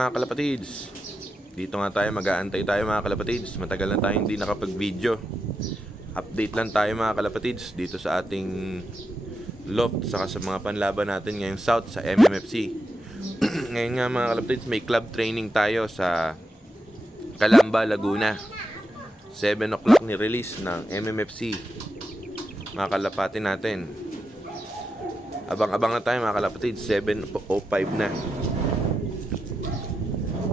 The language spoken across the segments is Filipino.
mga kalapatids. Dito nga tayo, mag-aantay tayo mga kalapatids. Matagal na tayo hindi nakapag-video. Update lang tayo mga kalapatids dito sa ating loft, saka sa mga panlaban natin ngayong South sa MMFC. Ngayon nga mga kalapatids, may club training tayo sa Calamba, Laguna. 7 o'clock ni release ng MMFC. Mga kalapatin natin. Abang-abang na tayo mga kalapatids. 7:05 na.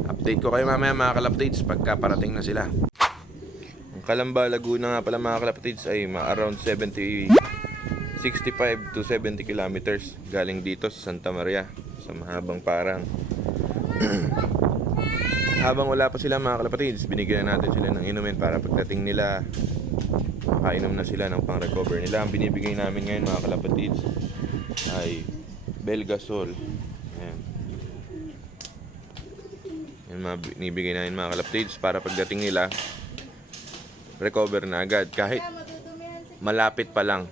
Update ko kayo mamaya mga kalapatids pagka parating na sila. Ang Calamba, Laguna nga pala mga kalapatids ay around 65 to 70 kilometers galing dito sa Santa Maria, sa mahabang parang. Habang wala pa sila mga kalapatids, binigyan natin sila ng inumin para pagdating nila makainom na sila ng pang-recover nila. Ang binibigay namin ngayon mga kalapatids ay Belgasol. Ayan. Yan mga binibigay namin mga kalapatids para pagdating nila recover na agad. Kahit malapit pa lang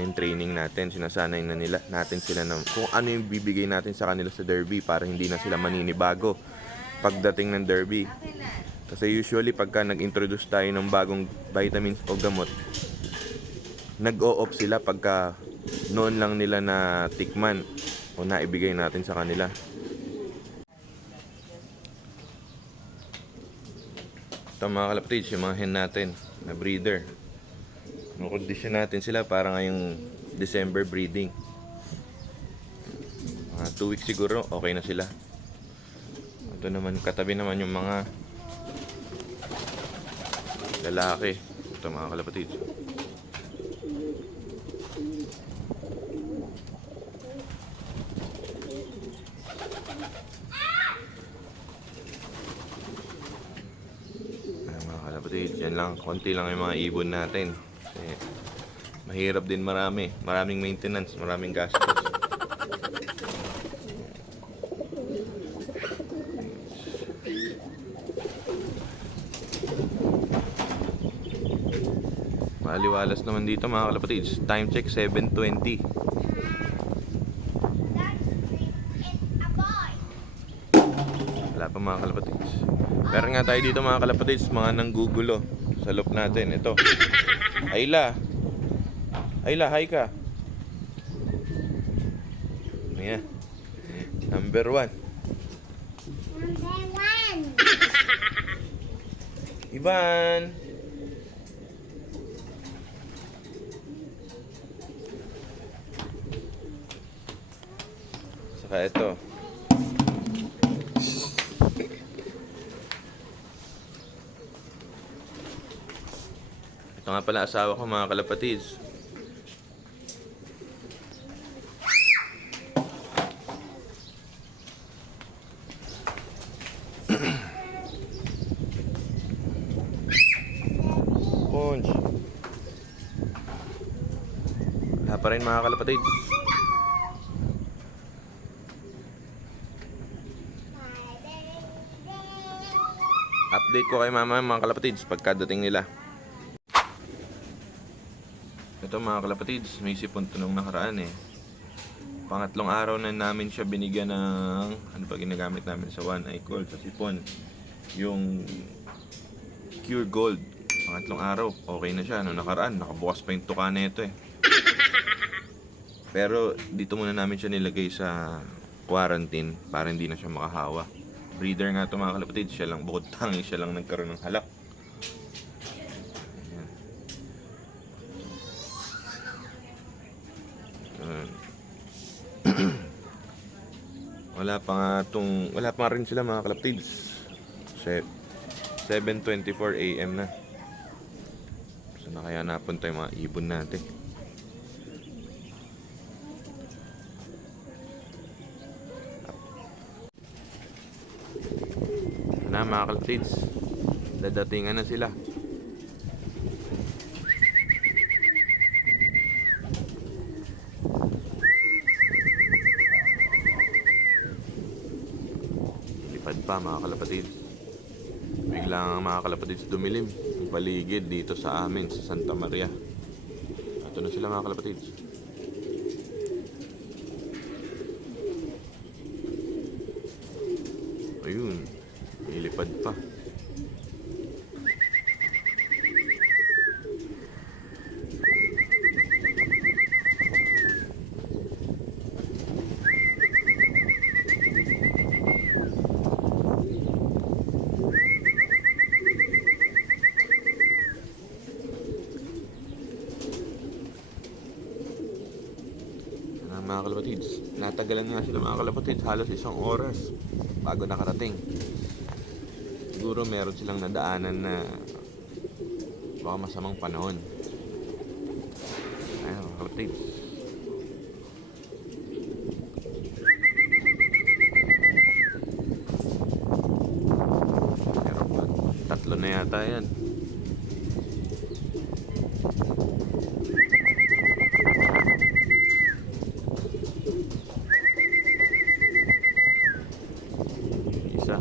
yung training natin, sinasanay na natin sila ng kung ano yung bibigay natin sa kanila sa derby para hindi na sila maninibago pagdating ng derby. Kasi usually pagka nag-introduce tayo ng bagong vitamins o gamot, nag-o-off sila pagka noon lang nila na tikman o naibigay natin sa kanila. Ito mga kalapatids, yung mga hen natin na breeder. Kondisyon natin sila para ngayong December breeding. 2 weeks siguro okay na sila. Ito naman, katabi naman yung mga lalaki. Ito mga kalapatids. Mga kalapatids, yan lang, konti lang yung mga ibon natin. Kasi mahirap din, maraming maintenance, maraming gastos. Maliwalas naman dito mga kalapatids. Time check 7:20. Wala pa mga kalapatids. Meron nga tayo dito mga kalapatids, mga nanggugulo sa loop natin. Ito, Ayla, hi ka. Ayan, number 1. Ivan. Saka ito. Ito nga pala asawa ko mga kalapatids. Punch. Wala pa rin mga kalapatids. Update ko kay mama mga kalapatids pagkadating nila. Ito mga kalapatids, may sipon to nung nakaraan eh. Pangatlong araw na namin siya binigyan ng ano pa ginagamit namin sa one eye call sa sipon. Yung Cure Gold. Pangatlong araw, okay na siya. Nung nakaraan, nakabukas pa yung tuka na ito eh. Pero dito muna namin siya nilagay sa quarantine para hindi na siya makahawa. Breeder nga ito mga kalapatids, siya lang, bukod tangi siya lang nagkaroon ng halak. Wala pa nga rin sila mga kalapatids. 7:24 AM na. So na kaya napunta yung mga ibon natin. Na mga kalapatids, dadatingan na sila. Lipad pa mga kalapatids. Biglang mga kalapatids dumilim ang paligid dito sa amin sa Santa Maria. Ito na sila mga kalapatids. Ayun, ilipad pa. Mga kalapatids, natagalan nga sila mga kalapatids, halos 1 oras bago nakarating. Siguro meron silang nadaanan na baka masamang panahon. Ayun mga kalapatids, meron pa, 3 na yata yan. Isa.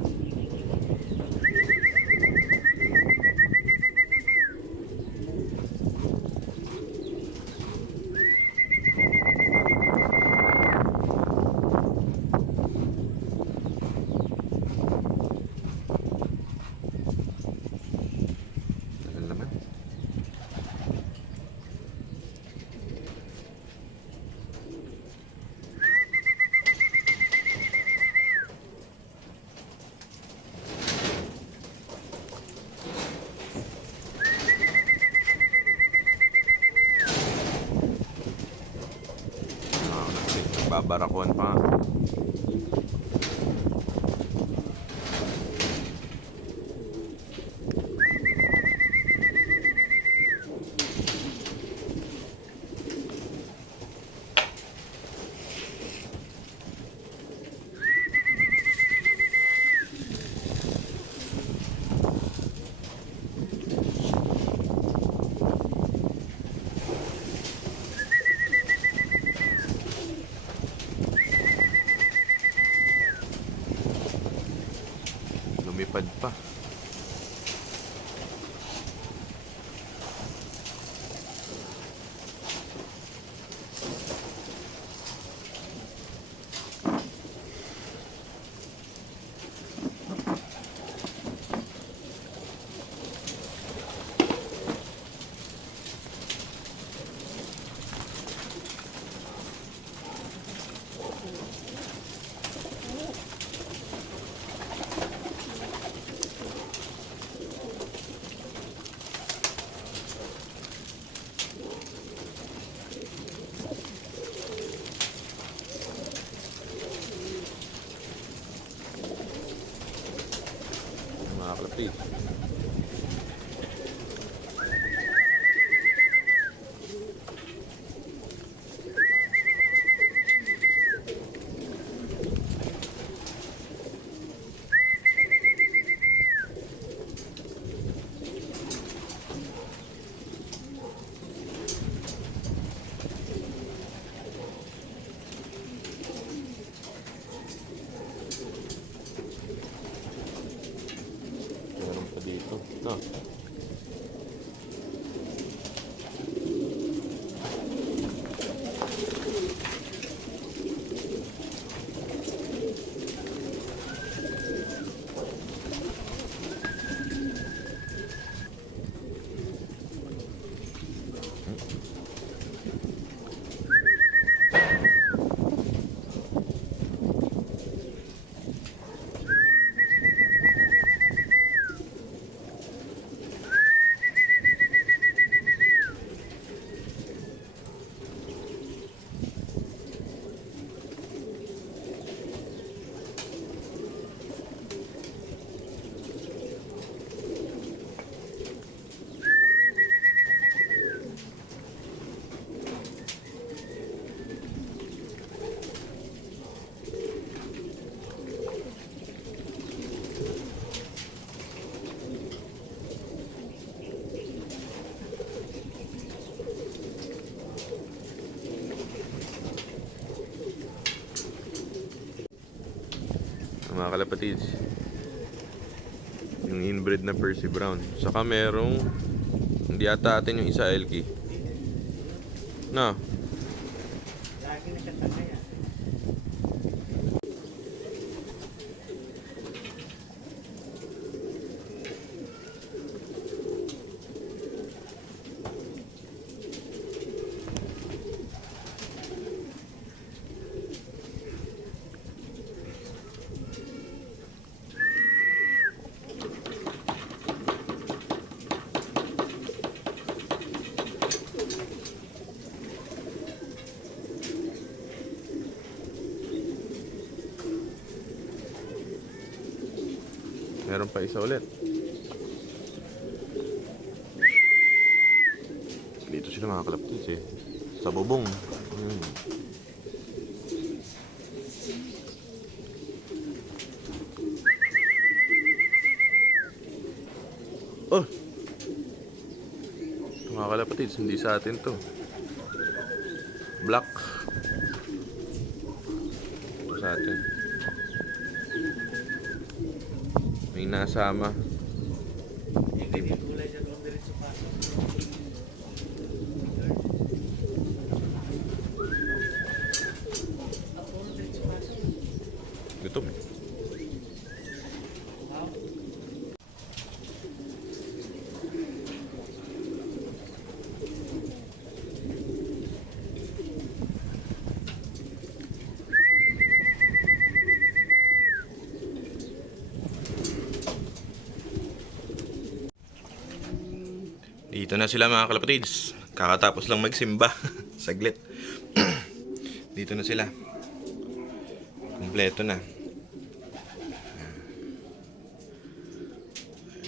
Tagal naman. Babarakuan pa. Lumipad pa. Mga kalapatids, meron pa dito. Ito. Mga kalapatids, yung inbred na Percy Brown. Saka merong hindi ata atin yung isa Elkie. No. Lagi na siya tagay. meron pa isa ulit. Dito sila mga kalapatids eh. Sa bubong. Oh! Ito mga kalapatids, hindi sa atin to. Black. Ito sa atin. May nasama. Hindi kulay siya doon diretso pa. Gutom eh. Dito na sila mga kalapatids. Kakatapos lang magsimba. Saglit. Dito na sila. Kompleto na.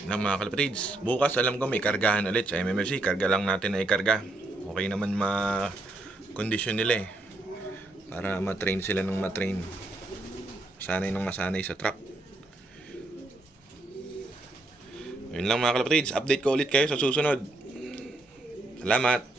Na mga kalapatids. Bukas alam ko may kargahan ulit sa MMFC. Karga lang natin na ikarga. Okay naman ma-condition nila eh. Para matrain sila ng matrain. Masanay ng masanay sa truck. Yun lang mga kalapatids. Update ko ulit kayo sa susunod. Salamat!